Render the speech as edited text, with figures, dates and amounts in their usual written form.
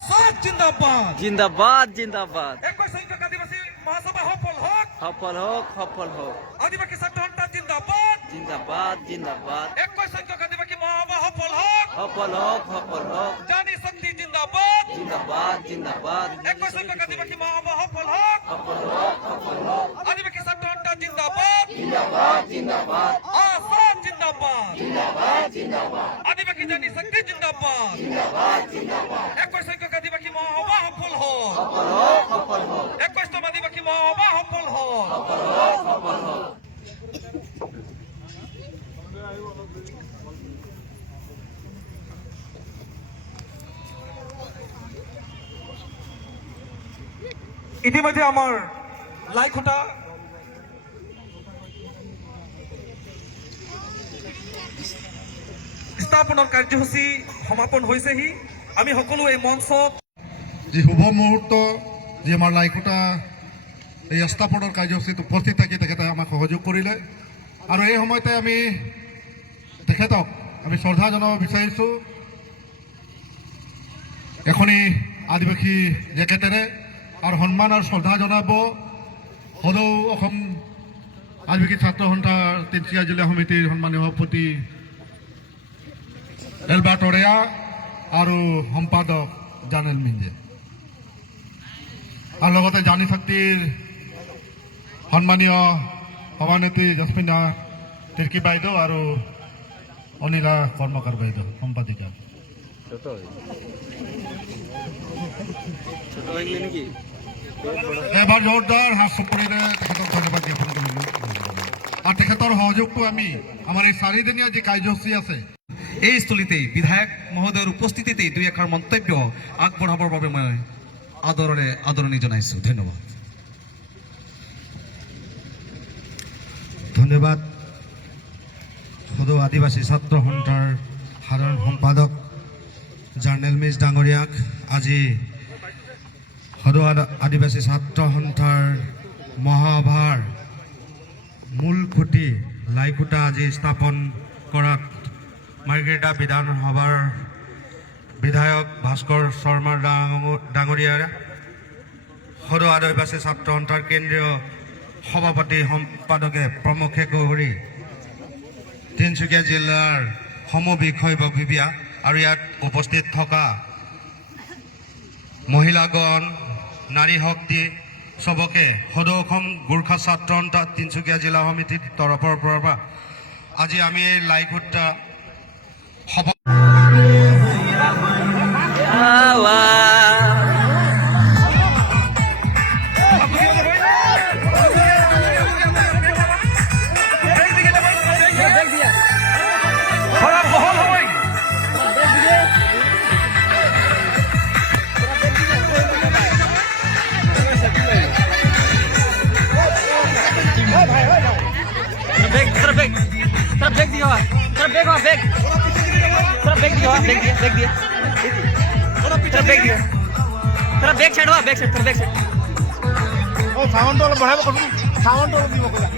জিন্দাবাদ জিন্দাবাদ জিন্দাবাদ 21 সংখ্যক আদিবাসী মহাসভা সফল হোক সফল হোক সফল হোক আদিবাসী ছাত্র সন্থান জিন্দাবাদ জিন্দাবাদ জিন্দাবাদ 21 সংখ্যক আদিবাসী মহাসভা সফল হোক সফল হোক সফল হোক জানি শক্তি জিন্দাবাদ জিন্দাবাদ জিন্দাবাদ 21 সংখ্যক আদিবাসী মহাসভা সফল হোক সফল হোক সফল হোক আদিবাসী ছাত্র সন্থান জিন্দাবাদ জিন্দাবাদ জিন্দাবাদ আসাম জিন্দাবাদ জিন্দাবাদ জিন্দাবাদ আদিবাসী জানি শক্তি জিন্দাবাদ জিন্দাবাদ জিন্দাবাদ 21 সংখ্যক আদিবাসী মহাসভা সফল হোক সফল হোক সফল হোক 21তম আদিবাসী মহাসভা সফল হোক সফল হোক সফল হোক ইতিমধ্যে আমাৰ লাইখোটা স্থাপনৰ কাৰ্যসূচী সমাপন হৈছেহি আমি সকলো এই মঞ্চত যি শুভ মুহূৰ্ত যি আমাৰ লাইখোটা এই স্থাপনৰ কাৰ্যসূচীত উপস্থিত থাকি তেখেতে আমাক সহযোগ কৰিলে আৰু এই সময়তে আমি তেখেতক আমি শ্ৰদ্ধা জনাব বিচাৰিছোঁ এখনি আদিবাসী জেকেটেৰে আৰু সন্মান আৰু শ্ৰদ্ধা জনাব সদৌ অসম আদিবাসী ছাত্ৰ সন্থাৰ তিনিচুকীয়া জিলা সমিতিৰ সন্মানীয় সভাপতি এলবাৰ্ট অৰেয়া আৰু সম্পাদক জানেল মিঞ্জে আৰু লগতে জানি শক্তিৰ সন্মানীয় সভানেত্ৰী জস্মিনা তিৰ্কী বাইদেউ আৰু অনিলা কৰ্মকাৰ বাইদেউ সম্পাদিকা এবাৰ জোৰদাৰ হাত চুপৰিৰে তেখেতক ধন্যবাদ জ্ঞাপন কৰিলোঁ আৰু তেখেতৰ সহযোগটো আমি আমাৰ এই চাৰিদিনীয়া যি কাৰ্যসূচী আছে এই স্থলীতেই বিধায়ক মহোদয়ৰ উপস্থিতিতেই দুই এষাৰ মন্তব্য আগবঢ়াবৰ বাবে মই আদৰেৰে আদৰণি জনাইছোঁ ধন্যবাদ ধন্যবাদ সদৌ আদিবাসী ছাত্ৰ সন্থাৰ সাধাৰণ সম্পাদক জাৰ্নেল মিছ ডাঙৰীয়াক আজি সদৌ আদিবাসী ছাত্ৰ সন্থাৰ মহাসভাৰ মূল খুঁটি লাইখোটা আজি স্থাপন কৰাত মাৰ্ঘেৰিটা বিধানসভাৰ বিধায়ক ভাস্কৰ শৰ্মা ডাঙৰীয়াৰ সদৌ আদিবাসী ছাত্ৰ সন্থাৰ কেন্দ্ৰীয় সভাপতি সম্পাদকে প্ৰমুখে কৰি তিনিচুকীয়া জিলাৰ সমবিষয়ববীয়া আৰু ইয়াত উপস্থিত থকা মহিলাগণ নাৰী শক্তি চবকে সদৌ অসম গোৰ্খা ছাত্ৰ সন্থা তিনিচুকীয়া জিলা সমিতিৰ তৰফৰ পৰা আজি আমি এই লাইখোটা সভা Break दिया थोड़ा बैक साइड हुआ बैक साइड थोड़ा बैक साइड ओ साउंड वाला बढ़ाबो करू साउंड वाला दिबो कला